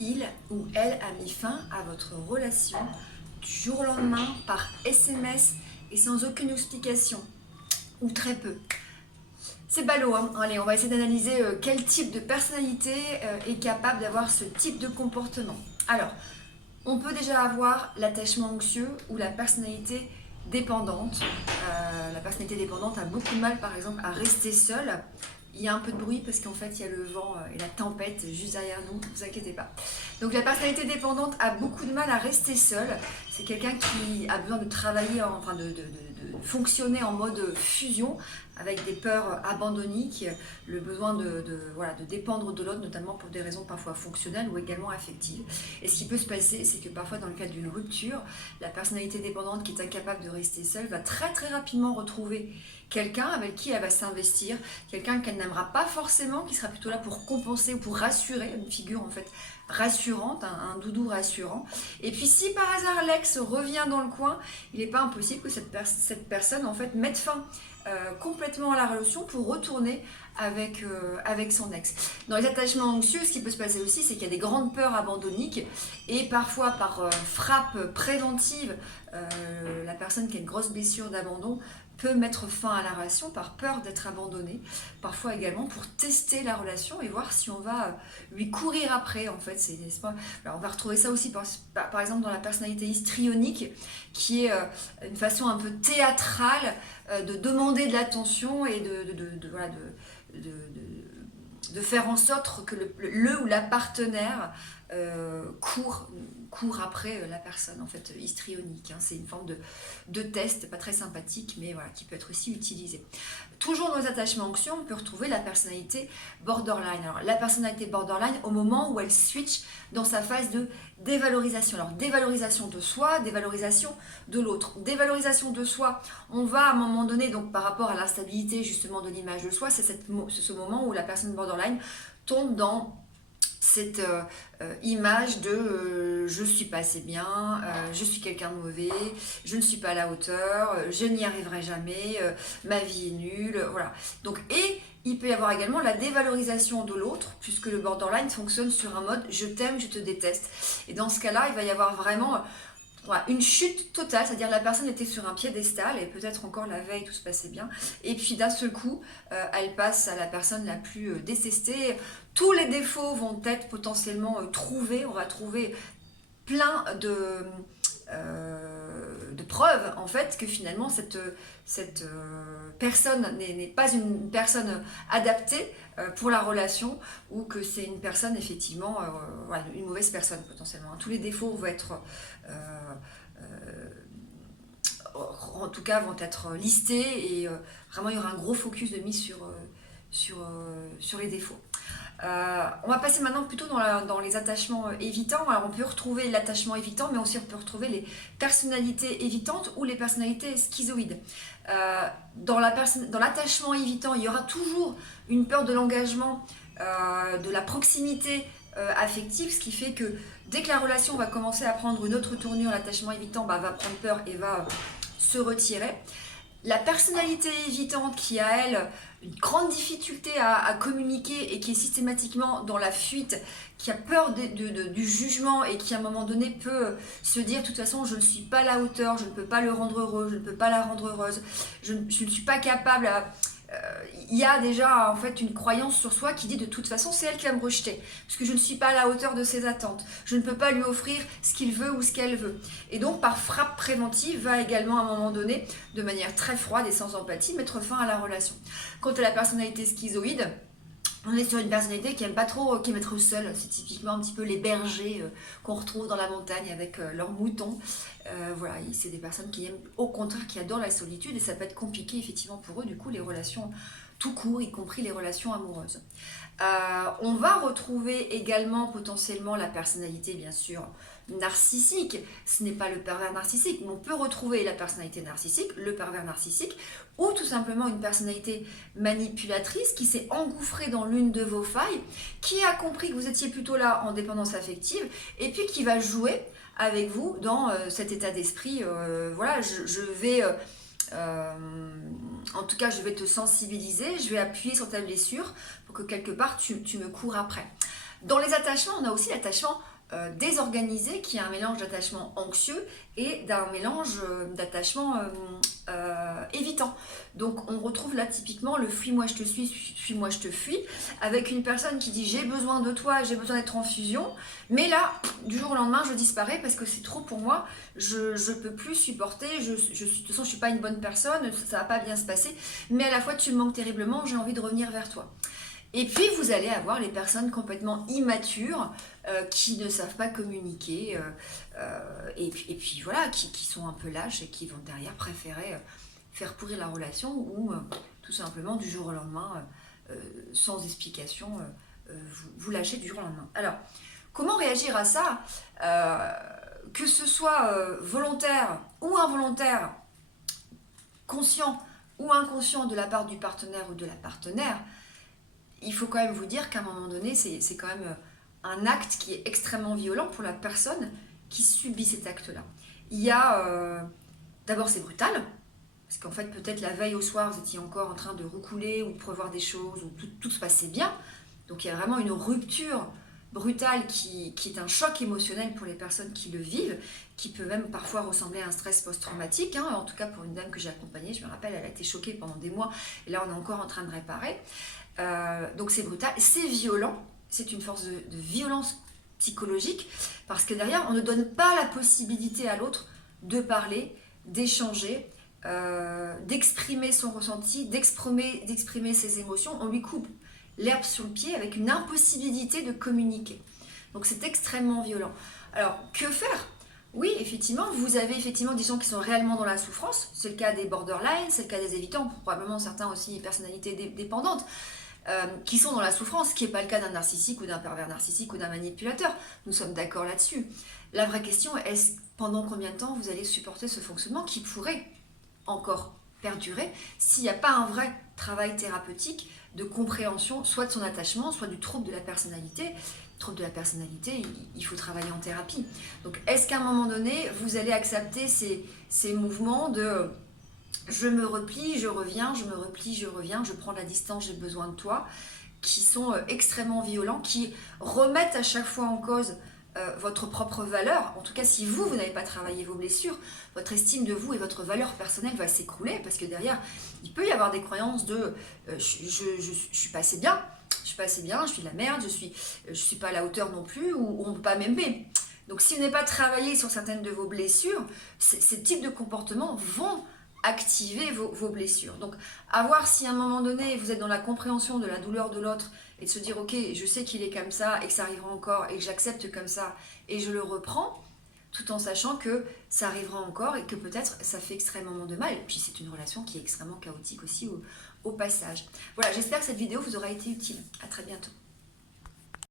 il ou elle a mis fin à votre relation du jour au lendemain par SMS et sans aucune explication, ou très peu. C'est ballot, hein. Allez, on va essayer d'analyser quel type de personnalité est capable d'avoir ce type de comportement. Alors, on peut déjà avoir l'attachement anxieux ou la personnalité dépendante. La personnalité dépendante a beaucoup de mal, par exemple, à rester seule. Il y a un peu de bruit parce qu'en fait, il y a le vent et la tempête juste derrière nous, ne vous inquiétez pas. Donc la personnalité dépendante a beaucoup de mal à rester seule. C'est quelqu'un qui a besoin de travailler, enfin de fonctionner en mode fusion avec des peurs abandonniques, le besoin voilà, de dépendre de l'autre, notamment pour des raisons parfois fonctionnelles ou également affectives. Et ce qui peut se passer, c'est que parfois dans le cadre d'une rupture, la personnalité dépendante qui est incapable de rester seule va très très rapidement retrouver quelqu'un avec qui elle va s'investir, quelqu'un qu'elle n'aimera pas forcément, qui sera plutôt là pour compenser ou pour rassurer, une figure en fait rassurante, un doudou rassurant. Et puis si par hasard l'ex revient dans le coin, il n'est pas impossible que cette personne en fait mette fin complètement à la relation pour retourner avec son ex. Dans les attachements anxieux, ce qui peut se passer aussi, c'est qu'il y a des grandes peurs abandonniques et parfois par frappe préventive, la personne qui a une grosse blessure d'abandon peut mettre fin à la relation par peur d'être abandonné, parfois également pour tester la relation et voir si on va lui courir après en fait. Alors on va retrouver ça aussi par exemple dans la personnalité histrionique qui est une façon un peu théâtrale de demander de l'attention et de faire en sorte que le ou la partenaire court après la personne en fait histrionique, hein. C'est une forme de test pas très sympathique mais voilà, qui peut être aussi utilisé. Toujours dans les attachements anxieux, on peut retrouver la personnalité borderline. Alors la personnalité borderline au moment où elle switch dans sa phase de dévalorisation. Alors dévalorisation de soi, dévalorisation de l'autre. Dévalorisation de soi, on va à un moment donné, donc par rapport à l'instabilité justement de l'image de soi, c'est ce moment où la personne borderline tombe dans cette image de je suis pas assez bien, je suis quelqu'un de mauvais, je ne suis pas à la hauteur, je n'y arriverai jamais, ma vie est nulle, voilà. Donc, et il peut y avoir également la dévalorisation de l'autre, puisque le borderline fonctionne sur un mode je t'aime, je te déteste. Et dans ce cas-là, il va y avoir vraiment voilà, une chute totale, c'est-à-dire la personne était sur un piédestal et peut-être encore la veille tout se passait bien, et puis d'un seul coup elle passe à la personne la plus détestée. Tous les défauts vont être potentiellement trouvés, on va trouver plein de preuves en fait que finalement cette personne n'est pas une personne adaptée pour la relation, ou que c'est une personne effectivement voilà, une mauvaise personne potentiellement. Tous les défauts vont être en tout cas vont être listés et vraiment il y aura un gros focus de mise sur les défauts. On va passer maintenant plutôt dans les attachements évitants. Alors on peut retrouver l'attachement évitant, mais aussi on peut retrouver les personnalités évitantes ou les personnalités schizoïdes. Dans l'attachement évitant, il y aura toujours une peur de l'engagement, de la proximité affective, ce qui fait que dès que la relation va commencer à prendre une autre tournure, l'attachement évitant va prendre peur et va se retirer. La personnalité évitante qui a, elle, une grande difficulté à communiquer et qui est systématiquement dans la fuite, qui a peur du jugement et qui à un moment donné peut se dire de toute façon je ne suis pas à la hauteur, je ne peux pas le rendre heureux, je ne peux pas la rendre heureuse, je ne suis pas capable il y a déjà en fait une croyance sur soi qui dit de toute façon c'est elle qui va me rejeter parce que je ne suis pas à la hauteur de ses attentes, je ne peux pas lui offrir ce qu'il veut ou ce qu'elle veut, et donc par frappe préventive va également à un moment donné de manière très froide et sans empathie mettre fin à la relation. Quant à la personnalité schizoïde, on est sur une personnalité qui aime pas trop qui être seule. C'est typiquement un petit peu les bergers qu'on retrouve dans la montagne avec leurs moutons. Voilà, c'est des personnes qui aiment, au contraire, qui adorent la solitude, et ça peut être compliqué effectivement pour eux, du coup, les relations tout court, y compris les relations amoureuses. On va retrouver également potentiellement la personnalité, bien sûr, narcissique. Ce n'est pas le pervers narcissique, mais on peut retrouver la personnalité narcissique, le pervers narcissique, ou tout simplement une personnalité manipulatrice qui s'est engouffrée dans l'une de vos failles, qui a compris que vous étiez plutôt là en dépendance affective, et puis qui va jouer avec vous dans cet état d'esprit. Voilà, je vais... en tout cas, je vais te sensibiliser, je vais appuyer sur ta blessure pour que quelque part tu me cours après. Dans les attachements, on a aussi l'attachement désorganisé, qui est un mélange d'attachement anxieux et d'un mélange d'attachement évitant. Donc on retrouve là typiquement le fuis-moi je te suis, fuis-moi je te fuis, avec une personne qui dit j'ai besoin de toi, j'ai besoin d'être en fusion, mais là, du jour au lendemain, je disparais parce que c'est trop pour moi, je peux plus supporter, de toute façon je suis pas une bonne personne, ça va pas bien se passer, mais à la fois tu me manques terriblement, j'ai envie de revenir vers toi. Et puis vous allez avoir les personnes complètement immatures qui ne savent pas communiquer et puis voilà, qui sont un peu lâches et qui vont derrière préférer faire pourrir la relation ou tout simplement du jour au lendemain, sans explication, vous lâchez du jour au lendemain. Alors, comment réagir à ça que ce soit volontaire ou involontaire, conscient ou inconscient de la part du partenaire ou de la partenaire, il faut quand même vous dire qu'à un moment donné, c'est quand même un acte qui est extrêmement violent pour la personne qui subit cet acte-là. Il y a... d'abord, c'est brutal, parce qu'en fait, peut-être la veille au soir, vous étiez encore en train de roucouler ou de prévoir des choses, où tout se passait bien. Donc il y a vraiment une rupture brutale qui est un choc émotionnel pour les personnes qui le vivent, qui peut même parfois ressembler à un stress post-traumatique. En tout cas, pour une dame que j'ai accompagnée, je me rappelle, elle a été choquée pendant des mois, et là, on est encore en train de réparer. Donc c'est brutal, c'est violent, c'est une force de violence psychologique, parce que derrière, on ne donne pas la possibilité à l'autre de parler, d'échanger, d'exprimer son ressenti, d'exprimer ses émotions. On lui coupe l'herbe sur le pied avec une impossibilité de communiquer. Donc c'est extrêmement violent. Alors, que faire ? Oui, effectivement, vous avez effectivement des gens qui sont réellement dans la souffrance. C'est le cas des borderline, c'est le cas des évitants, probablement certains aussi personnalités dépendantes, qui sont dans la souffrance, ce qui n'est pas le cas d'un narcissique ou d'un pervers narcissique ou d'un manipulateur. Nous sommes d'accord là-dessus. La vraie question est pendant combien de temps vous allez supporter ce fonctionnement qui pourrait encore perdurer s'il n'y a pas un vrai travail thérapeutique de compréhension, soit de son attachement, soit du trouble de la personnalité. Le trouble de la personnalité, il faut travailler en thérapie. Donc, est-ce qu'à un moment donné, vous allez accepter ces mouvements de je me replie, je reviens, je me replie, je reviens, je prends la distance, j'ai besoin de toi, qui sont extrêmement violents, qui remettent à chaque fois en cause votre propre valeur. En tout cas, si vous n'avez pas travaillé vos blessures, votre estime de vous et votre valeur personnelle va s'écrouler, parce que derrière, il peut y avoir des croyances de je suis pas assez bien, je suis pas assez bien, je suis de la merde, je suis pas à la hauteur non plus, ou on ne peut pas m'aimer. Donc si vous n'avez pas travaillé sur certaines de vos blessures, ces types de comportements vont activer vos blessures. Donc, à voir si à un moment donné, vous êtes dans la compréhension de la douleur de l'autre et de se dire, ok, je sais qu'il est comme ça et que ça arrivera encore et que j'accepte comme ça et je le reprends, tout en sachant que ça arrivera encore et que peut-être ça fait extrêmement de mal. Et puis, c'est une relation qui est extrêmement chaotique aussi au passage. Voilà, j'espère que cette vidéo vous aura été utile. À très bientôt.